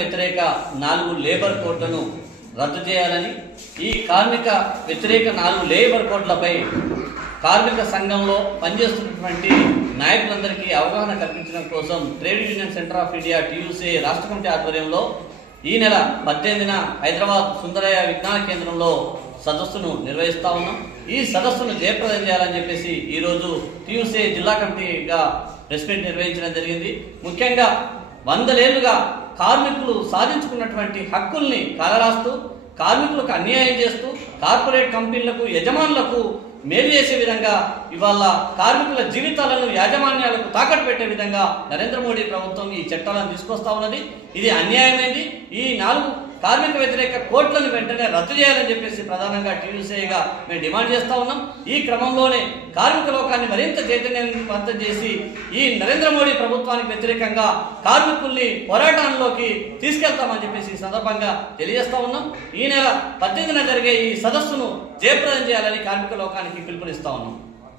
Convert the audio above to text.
వ్యతిరేక నాలుగు లేబర్ కోడ్లను రద్దు చేయాలని ఈ కార్మిక వ్యతిరేక నాలుగు లేబర్ కోడ్లపై కార్మిక సంఘంలో పనిచేస్తున్నటువంటి నాయకులందరికీ అవగాహన కల్పించడం కోసం trade union centre of India TUC రాష్ట్ర కమిటీ ఆధ్వర్యంలో ఈ నెల పద్దెనిమిదిన హైదరాబాద్ సుందరయ్య విజ్ఞాన కేంద్రంలో సదస్సును నిర్వహిస్తా ఉన్నాం. ఈ సదస్సును జయప్రదం చేయాలని చెప్పేసి ఈరోజు టీయూసీ జిల్లా కమిటీగా ప్రెస్ మీట్ నిర్వహించడం జరిగింది. ముఖ్యంగా వందలేళ్ళుగా కార్మికులు సాధించుకున్నటువంటి హక్కుల్ని కాలరాస్తూ కార్మికులకు అన్యాయం చేస్తూ కార్పొరేట్ కంపెనీలకు యజమానులకు మేలు చేసే విధంగా ఇవాళ కార్మికుల జీవితాలను యాజమాన్యాలకు తాకట్టు పెట్టే విధంగా నరేంద్ర మోడీ ప్రభుత్వం ఈ చట్టాలను తీసుకొస్తా ఉన్నది. ఇది అన్యాయమైంది. ఈ నాలుగు కార్మిక వ్యతిరేక కోట్లను వెంటనే రద్దు చేయాలని చెప్పేసి ప్రధానంగా టీయూసీగా మేము డిమాండ్ చేస్తూ ఉన్నాం. ఈ క్రమంలోనే కార్మిక లోకాన్ని మరింత చైతన్యవంతం చేసి ఈ నరేంద్ర మోడీ ప్రభుత్వానికి వ్యతిరేకంగా కార్మికుల్ని పోరాటంలోకి తీసుకెళ్తామని చెప్పేసి ఈ సందర్భంగా తెలియజేస్తూ ఉన్నాం. ఈ నెల పద్దెనిమిదిన జరిగే ఈ సదస్సును జయప్రదం చేయాలని కార్మిక లోకానికి పిలుపునిస్తా ఉన్నాం.